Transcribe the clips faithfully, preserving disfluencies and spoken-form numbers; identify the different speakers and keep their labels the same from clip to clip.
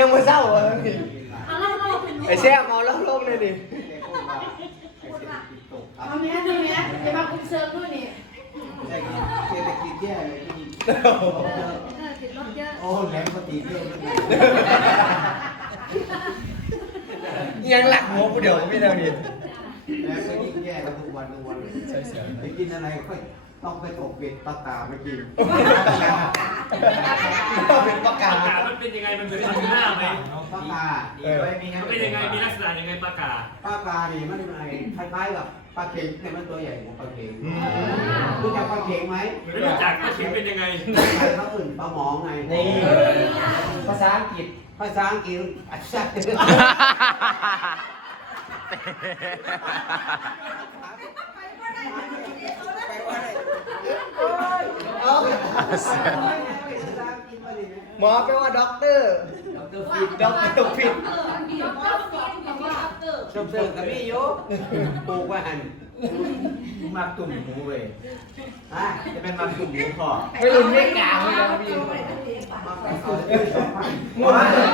Speaker 1: ยังมาเศร้าอ่ะไอ้แซ่บเอาแล้วลงเลยดิ
Speaker 2: เอาเนี้ยดูเนี้ยจะมาคุมเซิร์ฟด้วยนี่
Speaker 3: เศรษฐกิจแย่เลยที่
Speaker 2: ติดรถเยอะ
Speaker 3: โอ้แหลมปฏิเสธ
Speaker 1: ยังหลักหัวผู้เดียวไม่ได้ดิ
Speaker 3: แหลมก็ยิ่งแย่ทุกวันทุกวันไปกินอะไรก็ต้องไปตกเบ็ดปลาตาไปกิน
Speaker 1: เป็นปากกา
Speaker 4: ปากกามันเป็นยังไงมันเป็นดูหน้าไหม
Speaker 3: ปลาตา
Speaker 4: มันเป็นยังไงมีลักษณะยังไงปากกา
Speaker 3: ปลาตานี่มันอะไรคล้ายๆกับปลาเข็งแต่มันตัวใหญ่กว่าปลาเข็งรู้จักปลาเข็งไหม
Speaker 4: ไม่รู้จักปลาเข็งเป็นยังไง
Speaker 3: ใครเขาอื่นปลาหมอไง
Speaker 1: นี่ภาษาอังกฤษ
Speaker 3: ภาษาอังกฤษอัศจรรย์
Speaker 1: หมอแปลว่าด็อกเตอร์ด็อกเตอร์ฟิตด็อกเตอร์ฟิต
Speaker 3: ชมเสือกับพี่โยปลูกไว้หัน
Speaker 5: มาตุ่มหมูเลย
Speaker 3: อ่ะ
Speaker 5: จะเป็นมาตุ่มหมูพอ
Speaker 1: ไม่รุนไม่กลางเลยนะพี่
Speaker 5: หมู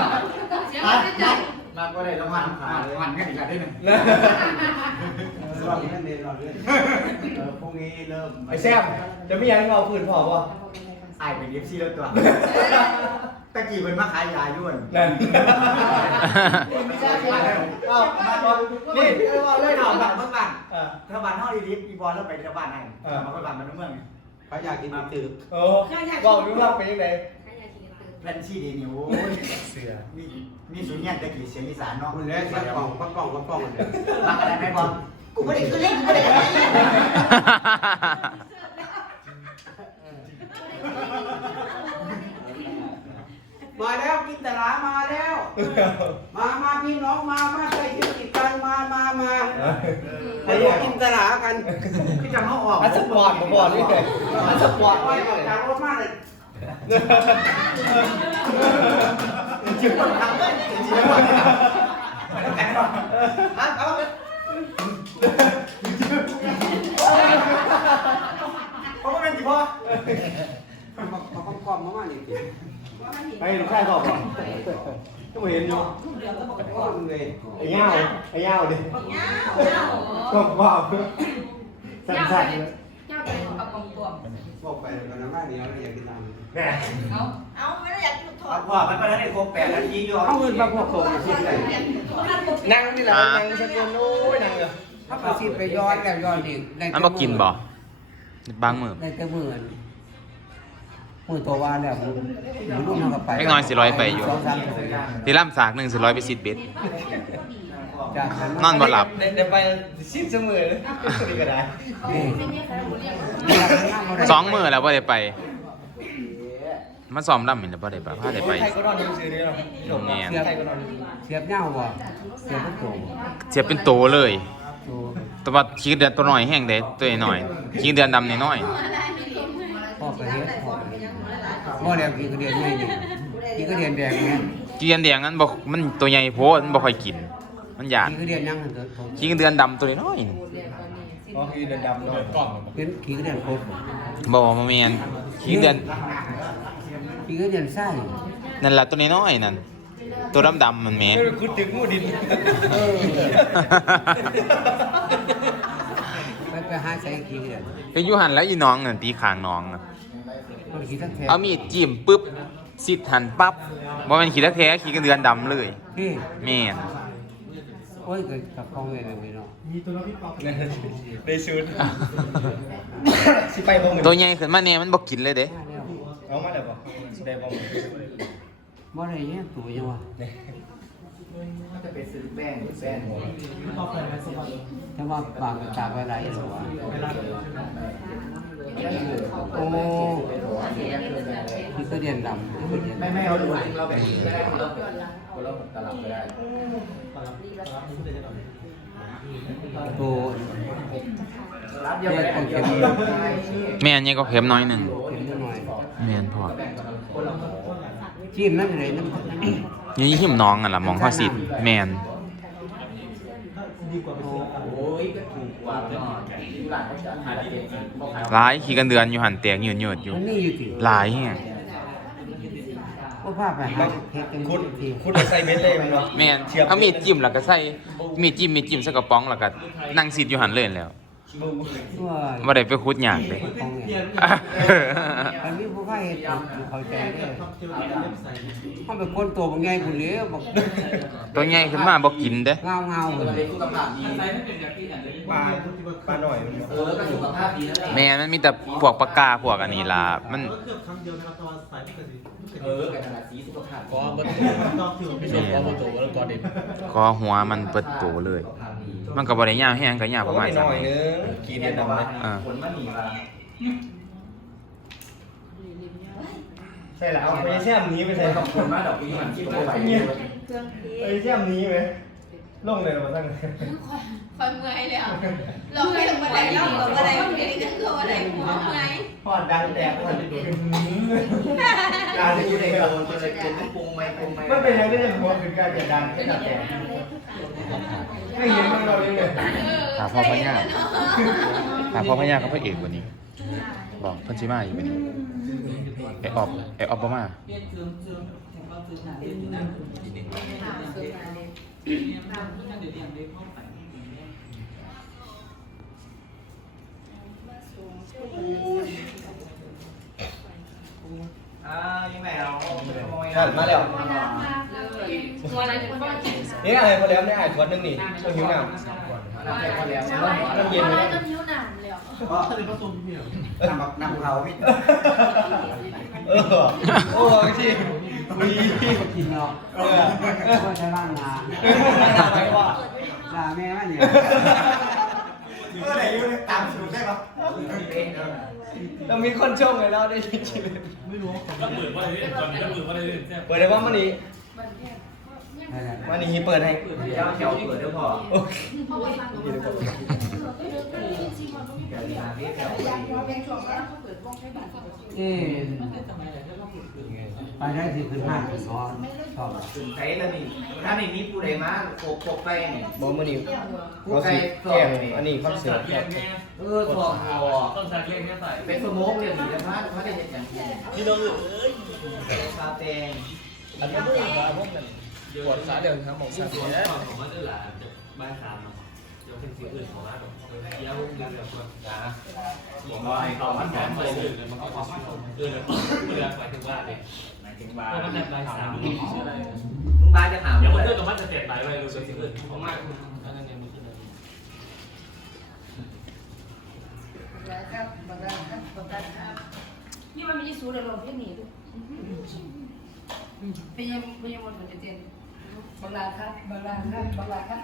Speaker 5: มาก็ได้แล้วมันขามันกันอีกแล้วได้หนึ่ง
Speaker 3: รอบนี้เรียนรอบนี้พรุ่งนี้เริ่ม
Speaker 1: ไอ้แซ่บจะไม่ยังเอาพื้นพอป่ะ
Speaker 5: ไอเป็นเอฟซีแล้วตัวตะกี้เป็นมาขายยายุ่น
Speaker 1: นั่นไม่ใช่เอานี่เอาเลยหน่อยแบบ
Speaker 5: เมื่อวันถ้าบ้านเท่าดีๆอีบอลแล้วไปที่บ้านไหนมาก็บ้านมันเมือง
Speaker 3: เขาอยากกินตื่น
Speaker 1: โอ้บอกดูว่าเป็นยังไง
Speaker 5: แพนชี่ดีนิ้วเสือมีมีสุญญตะกี้เสียงอีสานเนาะ
Speaker 3: คุณเล่นปักกล่องปักกล่องปักกล่องเลย
Speaker 5: มาอะไรไหมบอล
Speaker 3: กูไม่ได้คือเล่นกูไม่ได้มาแล้วกินตลามาแล้วมามาพี่น้องมามาใส่ชื่อติดกันมามามาไปกินตลากัน
Speaker 5: พี่จะเขาออก
Speaker 1: อัสปอร์ตผมบอกนี่เลยอัสปอร์ต
Speaker 3: ไปจากรถมาเลย
Speaker 5: จิ้มคนทำเลยจิ้มคนทำ
Speaker 1: อ่ะเอาไป
Speaker 5: เขาก็เป็นจีพ่อ
Speaker 3: เขาคอมคอมมามานี่
Speaker 1: ไปลูกชายบอกก่อนก็ไม่เห็นอยู่ไอ้เงาไอ้เงาดิก็บอกสั่นๆเลย
Speaker 2: เจ้าไปเอากองตัว
Speaker 3: บอกไปกันนะว่าเดี๋ยวเราอยากกินตาม
Speaker 2: เอาเอาไม่ได้อยากกินทอด
Speaker 5: พ่อมันไปแล้วในโคกแปดนาทีอยู่
Speaker 3: เอาเงินมาพวกผมสิไร
Speaker 1: นั่งนี่แหละนั่งสกุลโอ้ยนั่งเลย
Speaker 3: ถ้าไปสิไปย้อนแล้วย้อนอีก
Speaker 6: อันบ่กินบ่บางมื้อ
Speaker 3: ได้แต่มื้อมื้อตัวว่าแล้วมื้อรุ่นเฮาก็ไป
Speaker 6: เล็กน้อยสิร้อยไปอยู่ที่ล่ำสากหนึ่งสิร้อยไปสิบเบ็ดนอนบ่หลับ
Speaker 1: เดี๋ยวไปสิ้นเสมอเลยก็ได้
Speaker 6: สองมื้อแล้วบ่ได้ไปมาซ้อมล่ำเห็นแล้วบ่ได้ไปพาได้ไป
Speaker 1: ใครก็นอนอยู่ซื่อนี่เนาะ
Speaker 6: แม่น
Speaker 3: เสียบเหย้าบ่เสียบเป็นโต
Speaker 6: เสียบเป็นโตเลยแต่ว่าขี้เดือนตัวน้อยแห้งเด้ตัวน้อยขี้เดือนดำน้อย
Speaker 3: พ่อไปเฮ็ดพ่อบ่แล้วกี่กระเดียนใหญ่นี่กี่กระเดียนแดงเนี่ย
Speaker 6: ขี้เดือนแดงนั้นบ่มันตัวใหญ่โพดมันบ่ค่อยกินมันหยาด
Speaker 3: กี่กระเดียนยังหั่นตัว
Speaker 6: ขี้เดือนดำตัวน้อย
Speaker 1: อ๋อขี้เดือนดำน้อยกล่อง
Speaker 3: เป็นกี่กระเดียนโคตร
Speaker 6: บ่บ่แม่นขี้เดือน
Speaker 3: กี่กระเดียนไส้
Speaker 6: นั่นล่ะตัวน้อยนั่นตัวดำๆมันแม่
Speaker 1: คือถึงงูดิน
Speaker 3: เออไปไปหาใส่กี่กระเดียน
Speaker 6: ก็อยู่หั่นแล้วอีน้องนั่นตีข้างน้องน่ะเอามีดจิ้มปึ๊บสิดหั่นปั๊บบ่แม่นขี้ตะแท้ขี้เดือนดำเลยแม่น
Speaker 3: โอ้ยกับกองเลยเลยเนาะ
Speaker 1: มีตัวพี่ป๊อกได้ชุดสิไปบ่
Speaker 6: ตัวใหญ่ขึ้นมาแน่มันบ่กินเลยเด้
Speaker 1: เอามาได้บ่ได้บ่
Speaker 3: บ่ได้เนี่ยตัวยังวะ
Speaker 5: จะไปซื้อแป้งแป้ง
Speaker 3: ถ้าว่าบางตากไว้หลายอย่างวะโอ้ที่ก็เรียนดำ
Speaker 5: ไม่ไม่เอาดูเราแบบนี้ไม่ได้เราคนเราตลับไม่ได้
Speaker 3: โอ้
Speaker 6: แม่นยังก็เข็มน้อยหนึ่งแม่นพอ
Speaker 3: จิ้มนั่นเลยนั่น
Speaker 6: นี่หิมน้องอ่ะล่ะมองข้อสิทธิ์แม่นหลายขี้กันเดือนอยู่หันแตกยืนๆอยู่หลายแฮะ
Speaker 3: โก็พาไปหาเฮ็ดจัง
Speaker 1: คุด
Speaker 3: ที
Speaker 1: คุดใส่เม็ดเลยมันเนาะ
Speaker 6: แม่นเอามีดจิ้มแล้วก็ใส่มีดจิ้มมีดจิ้มใส่กระป๋องแล้วก็นั่งซีดอยู่หันเลยแล้ว
Speaker 3: ว่า
Speaker 6: บ่ได้ไปขุดหยางเด้
Speaker 3: ของเนี่ยอันนี้ผู้พาเฮ็ดเข้าใจเด้อเฮาเป็นคนตัวบ่ใหญ่พุ่นเหลวบ่
Speaker 6: ตัวใหญ่ขึ้นมาบ่กินเด้
Speaker 3: เงาเงาๆเลย
Speaker 1: ปลาปลาหน่อยมัน
Speaker 5: เออก็สุขภาพดีแล้ว
Speaker 6: แม่มันมีแต่พวกปากกาพวกอันนี้ล่ะมัน
Speaker 5: เออกันตลาดสีสุขภาพ
Speaker 4: ก็มันต้องถือไม่ใช่ก็มันตัวแล้วก็เด็ก
Speaker 6: คอหัวมันเปิดโตเลย มันก็บ่ได้ยาวแฮงก็ยาวประมาณ
Speaker 1: ห
Speaker 6: สาม
Speaker 1: น่อย
Speaker 6: เม
Speaker 1: นึ
Speaker 6: ตรง
Speaker 1: กี่เดือนดำเลย
Speaker 6: อ่า
Speaker 5: ผลมันหนีมา
Speaker 1: ใช่แล้วเอาไปแช่มนี้ไปใส่
Speaker 5: ขอบคุณมากดอกอีมันที่โตไป
Speaker 2: เครื่องเท
Speaker 1: ไป
Speaker 2: ศ
Speaker 1: แช่มนี้ไหมลงเลยมาตั้ง
Speaker 2: คอยเมื่อยแล้วเราไม่ถึงบันไดเราเราบันไดเราเรียนกันคือบันไดหัวเมื่อย
Speaker 1: พอดดังแดกพอดการ
Speaker 5: ที่
Speaker 1: ที่
Speaker 5: อยู่
Speaker 1: ใน
Speaker 5: ใน
Speaker 1: ก
Speaker 5: โด
Speaker 1: ระ
Speaker 5: นจะเป็นปรุงไหมปรุงไหม
Speaker 1: มันเป็นยังไงจะหัวเป็นการจัดการที่จัดแดกไม่เห็นมันเราเลยเนี่ย
Speaker 6: หาพ่อพญาหาพ่อพญากับพระเอกวันนี้ บอกเพิ่นสิมาอีกวันนี้ไอ้ออบไอ้ออบบ่มา
Speaker 5: อ่ายังไงเราขโมย
Speaker 1: ขันมาแล้ว
Speaker 2: หัวอะไรถึงก็กิน
Speaker 1: นี่อะไรพอแล้วไม่อ่านขวดนึงนี่ต้องหิวน้ำ
Speaker 5: น้ำแข็งพอแล้ว
Speaker 1: น้ำเย็น
Speaker 2: หัว
Speaker 1: เล
Speaker 2: อะไร
Speaker 1: ย
Speaker 2: ก็นิ้วหนามเลย
Speaker 5: ก็น้ำน้ำเขาพี่
Speaker 1: เออโอ้ยที่วี
Speaker 3: กินเนาะ
Speaker 1: เออ
Speaker 3: ก็ใช้บ้านนา
Speaker 1: ไม่ว่า
Speaker 3: ด่าแม่มันเนี่ย
Speaker 1: เมื่อไหร่อยู่ในตามสูตรได้ปะเรามีคนชมเลยเราได้ยินชื่อ
Speaker 4: ก็เปิดว่าได้เล่นตอนนี้ก็เปิดว่าได้เล่นแซ่บ
Speaker 1: เปิดได้ว่ามันนี่มันนี่เปิดให้
Speaker 5: เจ้าเขียวเปิดด้วยพอ
Speaker 1: โอเค
Speaker 3: เอ๊ะไปได้สิขึ้นห้างนอนชอบ
Speaker 5: ถึงใช้แล้วนี่ถ้าในนี้ผู้ใดมาโขกโขกไปนี่
Speaker 1: บอมันนี่เราสิแจ้งอันนี้คอนเสิร์ต
Speaker 4: เลี้ยงแม่
Speaker 5: เออสอบคอ
Speaker 4: ต้นสาเลี้ยงแม่ใส่
Speaker 5: เป็นสโมกเรียนหนีแล้วพระพระได้อย่างที่
Speaker 4: พี่น้องเอ้ย
Speaker 5: ชาแตง
Speaker 1: อันนี้พวกเราพวกนั้นปวดขาเดินทั้งหมด
Speaker 4: ซึ่
Speaker 1: สาง ม
Speaker 4: ตัว
Speaker 1: เดือน
Speaker 4: ของมันจะหลาจะบ้านสามเดี๋ยวเป็นสิ่งอื่นของร้านเดี๋ยวเดี๋ยวเดี๋ยวก่อนบอกว่าไอ้เขามันแข็งไปเลยมันก็ความเออเดี๋ยวเดี๋ยวหมายถึงว่าเลยหมายถึงว่ามันจะบ้านสามชื่ออะไร
Speaker 5: มึงบ้าจะถาม
Speaker 4: เดี๋ยว
Speaker 5: เล
Speaker 4: มัน
Speaker 5: ย
Speaker 4: เรื่องกับมันจะเตะไปไปรู้สึกสิ่งอื่นของมากอันนั้นเนี่ยมันขึ้นเลย
Speaker 2: นี่มันมีสูตรลงที่นี่ด้วยเป็นยังเป็นยังหมดเหมือนเดิมบางรายครับบางรายครับบางรายครับ